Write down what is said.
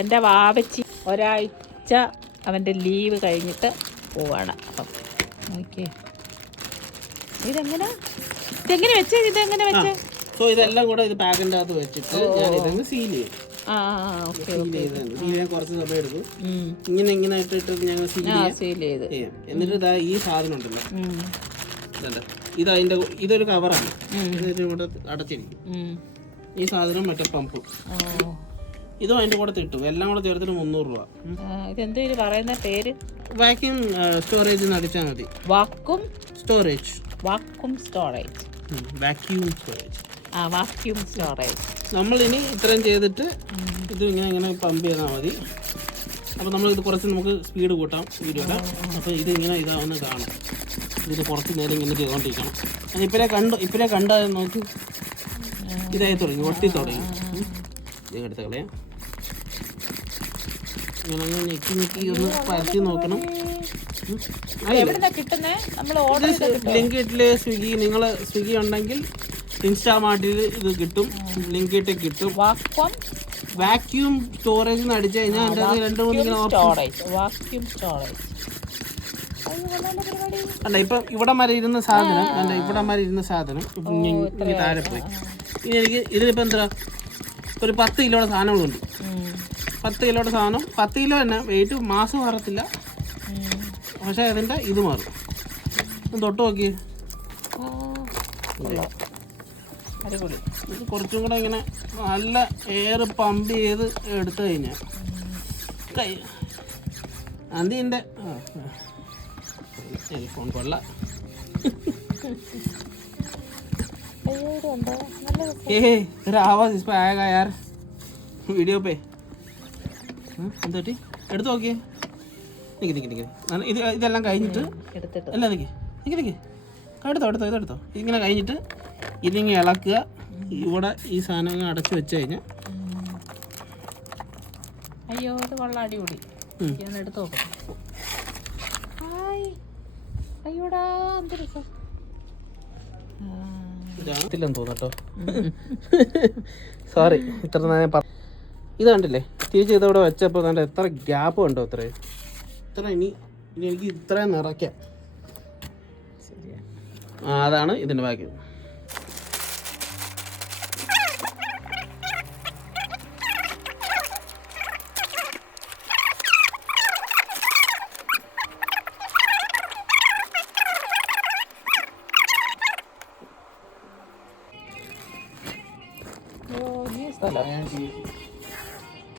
എൻ്റെ വാവച്ചി ഒരാഴ്ച അവൻ്റെ ലീവ് കഴിഞ്ഞിട്ട് പോവാണ്. അപ്പം ഓക്കെ, ഇതെങ്ങനെ വെച്ചേ? സോ ഇതെല്ലാം കൂടെ ഇത് പാക്കിൻ്റെ അകത്ത് വെച്ചിട്ട് ഞാൻ ഇതങ്ങ് സീൽ ചെയ്യും. കുറച്ച് സമയം എടുക്കും. ഇങ്ങനെ ഇട്ടിട്ട് ഞങ്ങൾ സീൽ ചെയ്യാം. എന്നിട്ട് ഇതാ ഈ സാധനം ഉണ്ടല്ലോ, ഇതൊരു കവറാണ്, ഇവിടെ അടച്ചിരിക്കും. ഈ സാധനം മറ്റേ പമ്പ്, ഇതും അതിന്റെ കൂടെ കിട്ടും. എല്ലാം കൂടെ ചേർത്തിട്ട് 300 രൂപ. ഇതെന്തോ ഇത് പറയുന്ന പേര്? വാക്യൂം സ്റ്റോറേജ് അടിച്ചാൽ മതി. Vacuum storage. നമ്മൾ ഇനി ഇത്രയും ചെയ്തിട്ട് ഇത് ഇങ്ങനെ പമ്പ് ചെയ്താൽ മതി. അപ്പോൾ നമ്മൾ ഇത് കുറച്ച് നമുക്ക് സ്പീഡ് കൂട്ടാം, വീഡിയോയുടെ. അപ്പോൾ ഇത് ഇങ്ങനെ ഇതാവുന്ന കാണാം. ഇത് കുറച്ച് നേരം ഇങ്ങനെ ചെയ്തുകൊണ്ടിരിക്കണം. അത് ഇപ്പോഴേ കണ്ടാൽ നോക്കി ഇതായി തുടങ്ങി, ഒട്ടി തുടങ്ങി. ഇത് എടുത്ത് കളയാം. ഇങ്ങനെ ഞെക്കി ഒന്ന് പരത്തി നോക്കണം. ബ്ലിങ്കിറ്റില് നിങ്ങൾ സ്വിഗ്ഗി ഉണ്ടെങ്കിൽ ഇൻസ്റ്റാമാർട്ടിൽ ഇത് കിട്ടും, ബ്ലിങ്കിറ്റ് കിട്ടും. വാക്യൂം സ്റ്റോറേജ് അടിച്ചു കഴിഞ്ഞാൽ എൻ്റെ 2-3 അല്ല. ഇപ്പം ഇവിടം വരെ ഇരുന്ന സാധനം ഇപ്പം താഴെ പോയി. ഇനി എനിക്ക് ഇതിലിപ്പോൾ എന്താ ഒരു 10 കിലോയുടെ സാധനങ്ങളുണ്ട്. 10 കിലോയുടെ സാധനം, 10 കിലോ തന്നെ വെയിറ്റ് മാസം മാറത്തില്ല, പക്ഷേ അതിൻ്റെ ഇത് മാറും. തൊട്ട് നോക്കിയേ, ഇത് കുറച്ചും കൂടെ ഇങ്ങനെ നല്ല എയർ പമ്പ് ചെയ്ത് എടുത്തു കഴിഞ്ഞാൽ അതിൻ്റെ ഫോൺ കൊള്ള आवाज इस पे आएगा यार वीडियो पे. എന്താ എടുത്ത് നോക്കിയേ. ഇതെല്ലാം കഴിഞ്ഞിട്ട് അല്ല എടുത്തോ. ഇങ്ങനെ കഴിഞ്ഞിട്ട് ഇതിങ്ങനെ ഇളക്കുക. ഇവിടെ ഈ സാധനം അടച്ചു വെച്ച് കഴിഞ്ഞാൽ അയ്യോ ഇത് കൊള്ളാം, അടിപൊളി. എടുത്ത് നോക്കാം. അയ്യോടാ എന്ത് രസം. ഇതാണെന്ന് തോന്നട്ടോ, സോറി. ഇത്ര നേരം ഇത് കണ്ടില്ലേ, തിരിച്ച് ഇതവിടെ വെച്ചപ്പോൾ തന്നെ എത്ര ഗ്യാപ്പ് ഉണ്ടോ, ഇത്ര ഇനി എനിക്ക് ഇത്രയും നിറയ്ക്കാം. അതാണ് ഇതിൻ്റെ ബാക്കി. സ്ഥലം